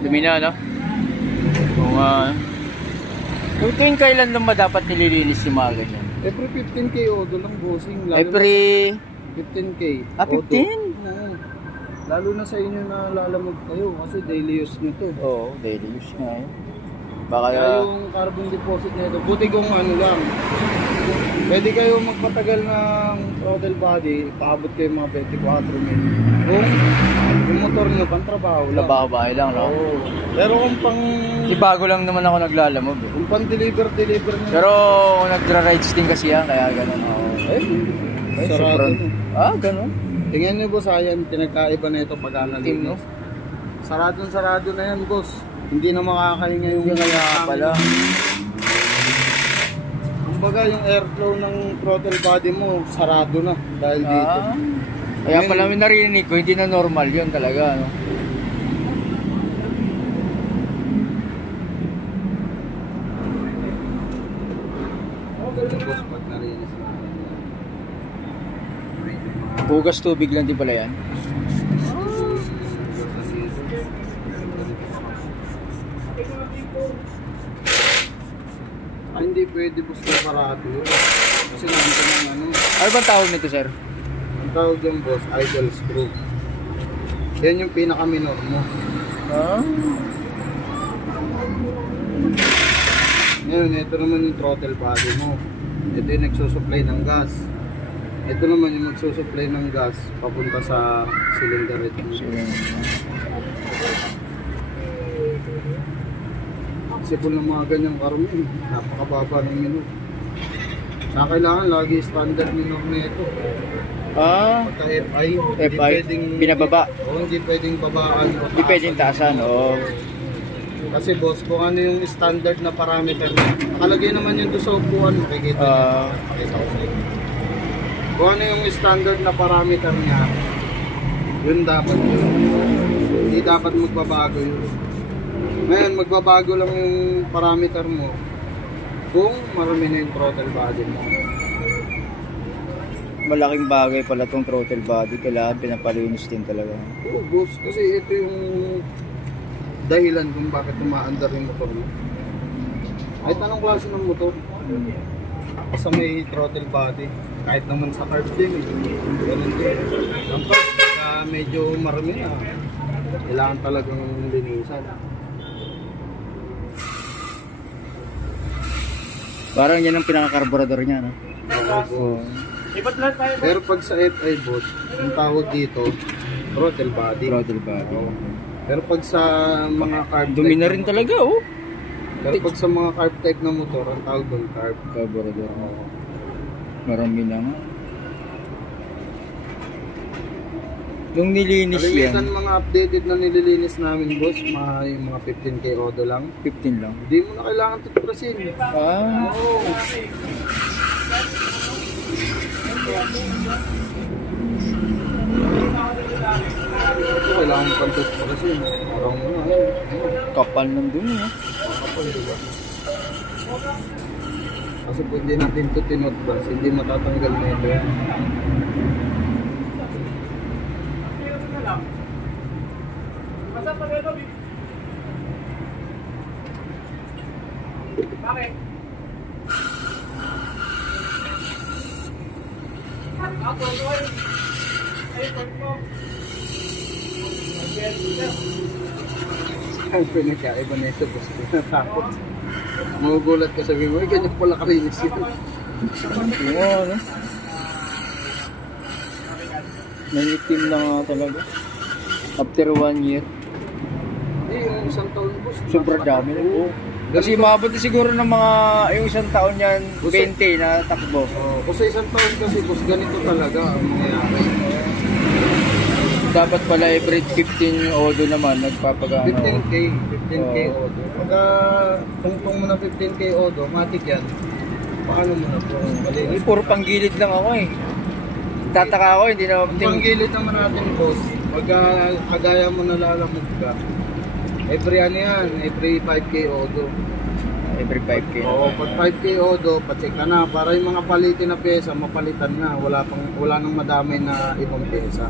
Dumi na, no? Kung kung tuwing kailan naman dapat nililinis yung mga ganyan? Every 15K odo lang, bossing. Every 15K. 15? Oo. Lalo na sa inyo na lalamog kayo kasi daily use nyo to. Oo, daily use nga yun. Baka kaya yung carbon deposit nito, buti kung ano lang. Pwede kayo magpatagal ng throttle body, paabot kayo mga 24 minutes. Kung yung motor nyo, pang-trabaho lang. Trabaho-bahay lang, no? Oo. Pero kung pang... Di bago lang naman ako naglalamog. Kung pang-deliver nyo. Pero nagra-rides din kasi yan, kaya ganun. Ay, sarado. Ganun. Tingnan nyo, boss, ayan, pinagkaiba na ito pag-analinis. No? Sarado na yan, boss. Hindi na makakahinga yung... Hindi kaya pala. Kumbaga, yung airflow ng throttle body mo, sarado na dahil dito. Kaya pala may narinig ko, hindi na normal yun talaga, no? Boss, pag narinis na. Hugas tubig lang din pala yan. Hindi pwede boss na sarado yun. Kasi nandito ng ano. Ano bang tawag nito, sir? Ang tawag yung boss, idle screw. Yan yung pinaka-minor mo. Ngayon, ito naman yung throttle body mo. Ito yung nagsusupply ng gas. Ito naman yung magsusupply ng gas papunta sa cylinder ito. Sipon ng mga ganyang karumi, napakababa ng minor. Na kailangan lagi standard minor na ito. Pagka FI, hindi pwedeng binababa. Hindi pwedeng babaan. Hindi pwedeng taasan, Kasi boss, kung ano yung standard na parameter niya, nakalagay naman yun doon sa upuan, makikita niya. Pakita ko sa inyo. Kung ano yung standard na parameter niya, yun dapat yun. Hindi dapat magbabago yun. Ngayon, magbabago lang yung parameter mo kung marami na yung throttle body mo. Malaking bagay pala itong throttle body, kailangan pinapalinis din talaga. Oo, boss, kasi ito yung dahilan kung bakit umaandar yung motor mo. Kahit anong klase ng motor, basta may throttle body, kahit naman sa carb din, ganun din. Ang carb, medyo marami na, kailangan talagang linisan. Parang yan ang pinaka-carburetor niya, no? Oo. Pero pag sa FI, boss, ang tawag dito, throttle body. Pero pag sa mga carb dumi na rin talaga, Pero pag sa mga carb type na motor, ang tawag doon carburetor. Marami na nga. Yung nilinis yan. Kalimitan mga updated na nililinis namin, boss, yung mga 15K odo lang. 15 lang. Hindi mo na kailangan tuturasin. Oo. Ito kailangan pang tuturasin. Parang kapal ng dumi, kapal, diba? Kasi kung hindi natin ito tinutbrush, hindi matatanggal na ito yan. Bakit? Ako, Ang pinagkaiba na ito, boss, natakot. Magugulat ka, sabi mo, ganyan pala kalinis yun. Oo, may itim na nga talaga. After 1 year. Yung isang taon, boss. Sobrang dami na. Kasi maabot siguro ng mga yung isang taon yan, 20 na takbo. Kasi isang taon kasi, boss, ganito talaga ang mangyayari. Dapat pala every 15 odo naman nagpapagano. 15K odo. Pagka tungtong mo na 15K odo, matik yan. Paano mo na po? Puro panggilid lang ako eh. Tataka ako, hindi na... Panggilid naman natin, boss. Pagka kagaya mo nalalamog ka, every ano yan, every 5K odo. Every 5K. Oo, pag 5K odo, pacheck ka na. Para yung mga palitin na pyesa, mapalitan na. Wala nang madamay na ibang pyesa.